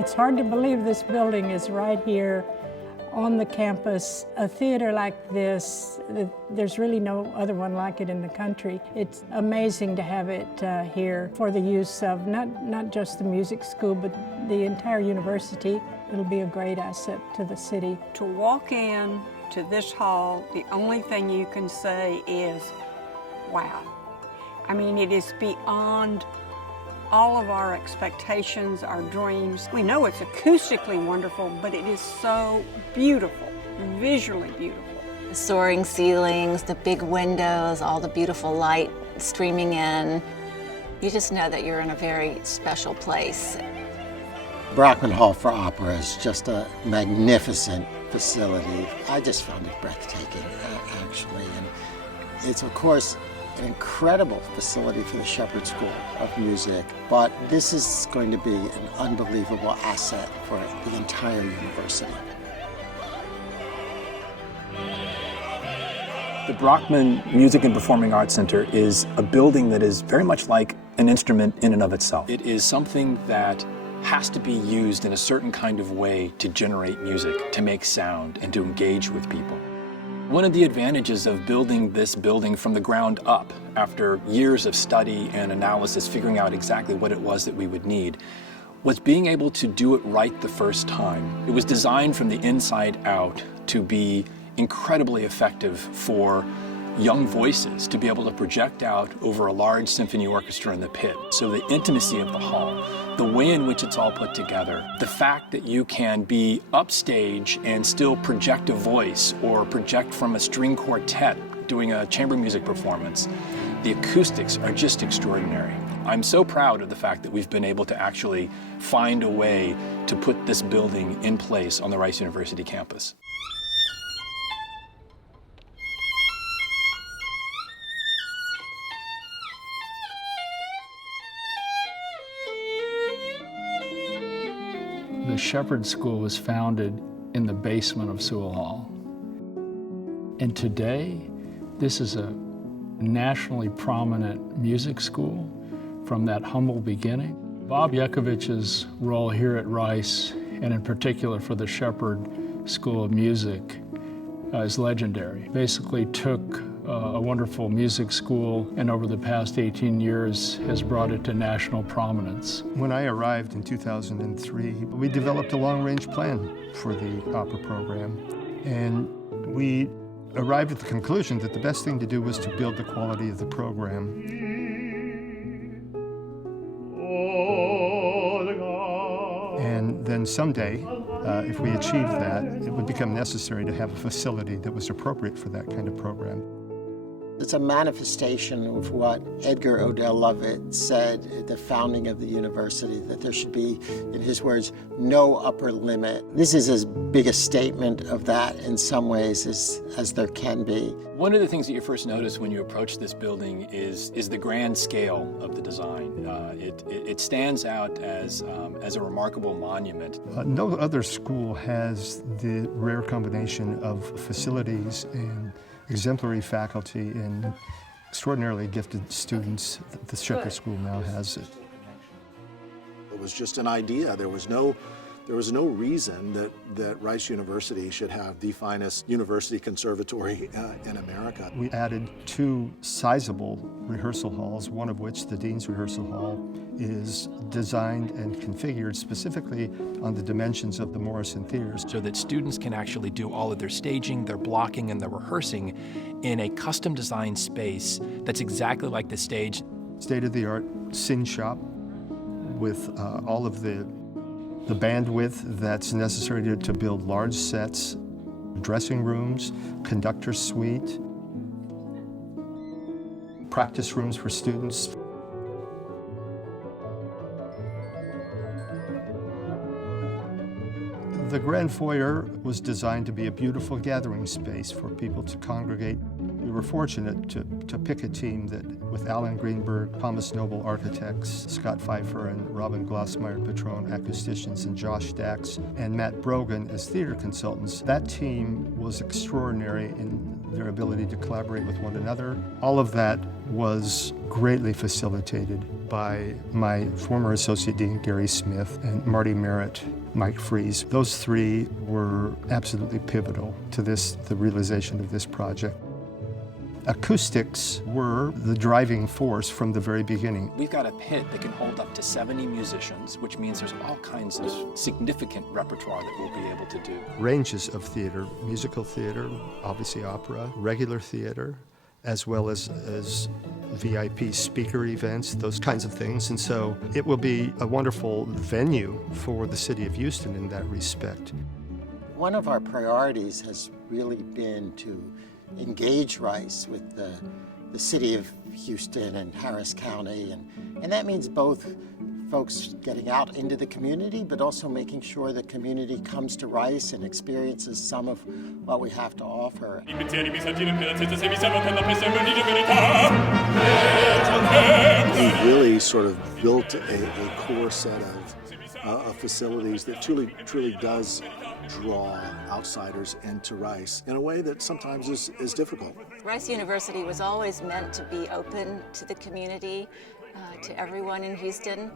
It's hard to believe this building is right here on the campus. A theater like this, there's really no other one like it in the country. It's amazing to have it here for the use of not just the music school, but the entire university. It'll be a great asset to the city. To walk in to this hall, the only thing you can say is, wow. I mean, it is beyond all of our expectations, our dreams. We know it's acoustically wonderful, but it is so beautiful, visually beautiful. The soaring ceilings, the big windows, all the beautiful light streaming in. You just know that you're in a very special place. Brockman Hall for Opera is just a magnificent facility. I just found it breathtaking, actually. And it's, of course, an incredible facility for the Shepherd School of Music, but this is going to be an unbelievable asset for the entire university. The Brockman Music and Performing Arts Center is a building that is very much like an instrument in and of itself. It is something that has to be used in a certain kind of way to generate music, to make sound, and to engage with people. One of the advantages of building this building from the ground up, after years of study and analysis, figuring out exactly what it was that we would need, was being able to do it right the first time. It was designed from the inside out to be incredibly effective for young voices to be able to project out over a large symphony orchestra in the pit. So the intimacy of the hall, the way in which it's all put together, the fact that you can be upstage and still project a voice or project from a string quartet doing a chamber music performance, the acoustics are just extraordinary. I'm so proud of the fact that we've been able to actually find a way to put this building in place on the Rice University campus. The Shepherd School was founded in the basement of Sewell Hall. And today, this is a nationally prominent music school from that humble beginning. Bob Yekovich's role here at Rice, and in particular for the Shepherd School of Music, is legendary. Basically took a wonderful music school and over the past 18 years has brought it to national prominence. When I arrived in 2003, we developed a long-range plan for the opera program, and we arrived at the conclusion that the best thing to do was to build the quality of the program. And then someday, if we achieved that, it would become necessary to have a facility that was appropriate for that kind of program. It's a manifestation of what Edgar Odell Lovett said at the founding of the university, that there should be, in his words, no upper limit. This is as big a statement of that in some ways as there can be. One of the things that you first notice when you approach this building is the grand scale of the design. It stands out as a remarkable monument. No other school has the rare combination of facilities and exemplary faculty and extraordinarily gifted students. The Shepherd School now has it. It was just an idea. There was no reason that Rice University should have the finest university conservatory in America. We added 2 sizable rehearsal halls, one of which, the Dean's Rehearsal Hall, is designed and configured specifically on the dimensions of the Morrison theaters. So that students can actually do all of their staging, their blocking, and their rehearsing in a custom designed space that's exactly like the stage. State-of-the-art scene shop with all of the bandwidth that's necessary to build large sets, dressing rooms, conductor suite, practice rooms for students. The grand foyer was designed to be a beautiful gathering space for people to congregate. We were fortunate to pick a team that, with Alan Greenberg, Thomas Noble architects, Scott Pfeiffer and Robin Glossmeyer Patron acousticians, and Josh Dax and Matt Brogan as theater consultants. That team was extraordinary in their ability to collaborate with one another. All of that was greatly facilitated by my former Associate Dean, Gary Smith, and Marty Merritt, Mike Fries. Those three were absolutely pivotal to the realization of this project. Acoustics were the driving force from the very beginning. We've got a pit that can hold up to 70 musicians, which means there's all kinds of significant repertoire that we'll be able to do. Ranges of theater, musical theater, obviously opera, regular theater, as well as VIP speaker events, those kinds of things. And so it will be a wonderful venue for the city of Houston in that respect. One of our priorities has really been to engage Rice with the city of Houston and Harris County, and that means both folks getting out into the community, but also making sure the community comes to Rice and experiences some of what we have to offer. We really sort of built a core set of facilities that truly does draw outsiders into Rice in a way that sometimes is difficult. Rice University was always meant to be open to the community, to everyone in Houston,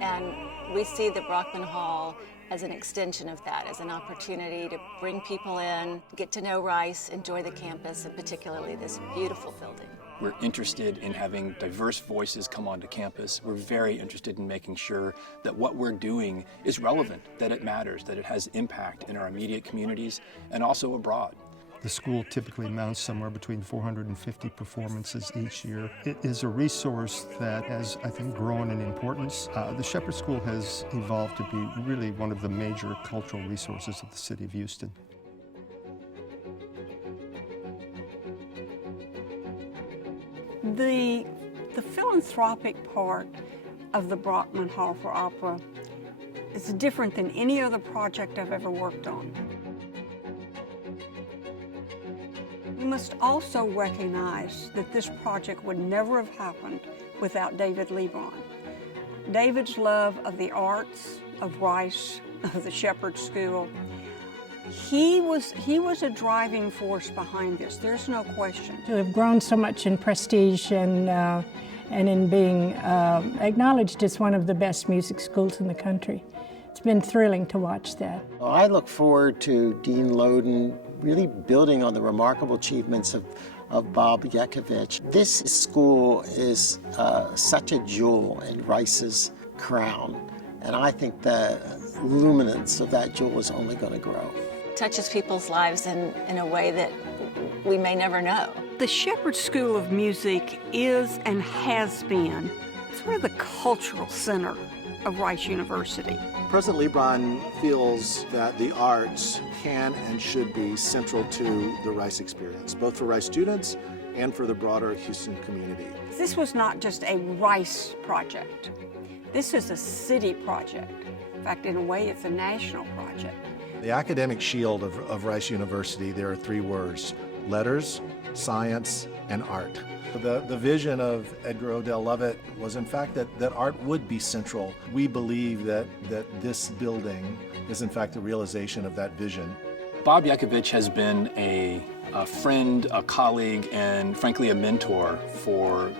and we see the Brockman Hall as an extension of that, as an opportunity to bring people in, get to know Rice, enjoy the campus, and particularly this beautiful building. We're interested in having diverse voices come onto campus. We're very interested in making sure that what we're doing is relevant, that it matters, that it has impact in our immediate communities and also abroad. The school typically mounts somewhere between 450 performances each year. It is a resource that has, I think, grown in importance. The Shepherd School has evolved to be really one of the major cultural resources of the city of Houston. The philanthropic part of the Brockman Hall for Opera is different than any other project I've ever worked on. We must also recognize that this project would never have happened without David Lebron. David's love of the arts, of Rice, of the Shepherd School, he was a driving force behind this. There's no question. To have grown so much in prestige and in being acknowledged as one of the best music schools in the country. It's been thrilling to watch that. Well, I look forward to Dean Loden really building on the remarkable achievements of Bob Yekovich. This school is such a jewel in Rice's crown, and I think the luminance of that jewel is only going to grow. Touches people's lives in a way that we may never know. The Shepherd School of Music is and has been sort of the cultural center of Rice University. President Lebron feels that the arts can and should be central to the Rice experience, both for Rice students and for the broader Houston community. This was not just a Rice project. This is a city project. In fact, in a way, it's a national project. The academic shield of Rice University, there are three words: letters, science, and art. The vision of Edgar Odell Lovett was, in fact, that art would be central. We believe that this building is, in fact, a realization of that vision. Bob Yekovich has been a friend, a colleague, and frankly a mentor for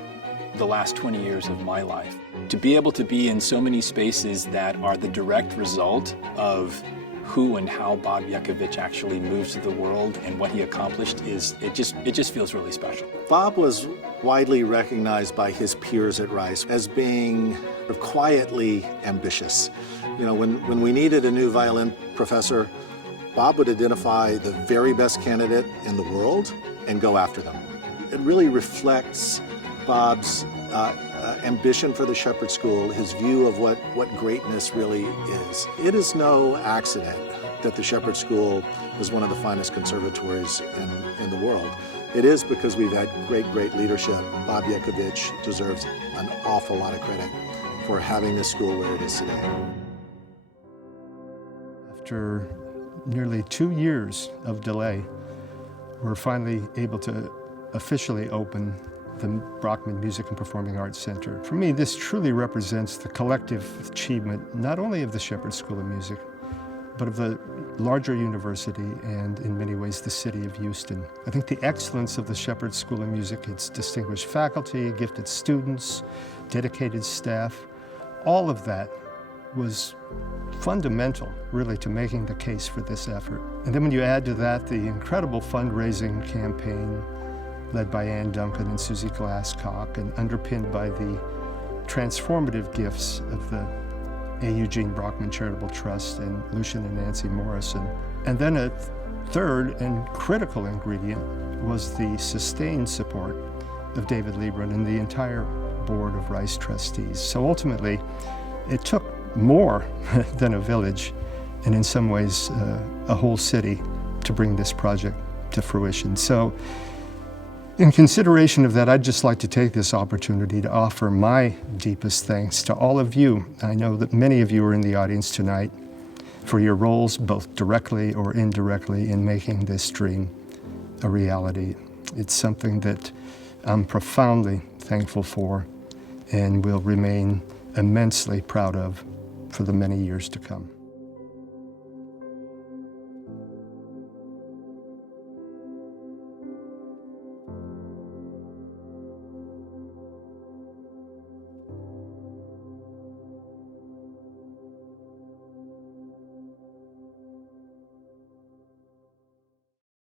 the last 20 years of my life. To be able to be in so many spaces that are the direct result of who and how Bob Yekovich actually moves through the world and what he accomplished it just feels really special. Bob was widely recognized by his peers at Rice as being quietly ambitious. You know, when we needed a new violin professor, Bob would identify the very best candidate in the world and go after them. It really reflects Bob's ambition for the Shepherd School, his view of what greatness really is. It is no accident that the Shepherd School is one of the finest conservatories in the world. It is because we've had great leadership. Bob Yekovich deserves an awful lot of credit for having this school where it is today. After nearly 2 years of delay, we're finally able to officially open the Brockman Music and Performing Arts Center. For me, this truly represents the collective achievement not only of the Shepherd School of Music, but of the larger university and in many ways the city of Houston. I think the excellence of the Shepherd School of Music, its distinguished faculty, gifted students, dedicated staff, all of that was fundamental, really, to making the case for this effort. And then when you add to that the incredible fundraising campaign led by Ann Duncan and Susie Glasscock and underpinned by the transformative gifts of the A. Eugene Brockman Charitable Trust and Lucian and Nancy Morrison. And then a third and critical ingredient was the sustained support of David Liebran and the entire board of Rice trustees. So ultimately, it took more than a village, and in some ways, a whole city to bring this project to fruition. So in consideration of that, I'd just like to take this opportunity to offer my deepest thanks to all of you. I know that many of you are in the audience tonight for your roles, both directly or indirectly, in making this dream a reality. It's something that I'm profoundly thankful for and will remain immensely proud of for the many years to come.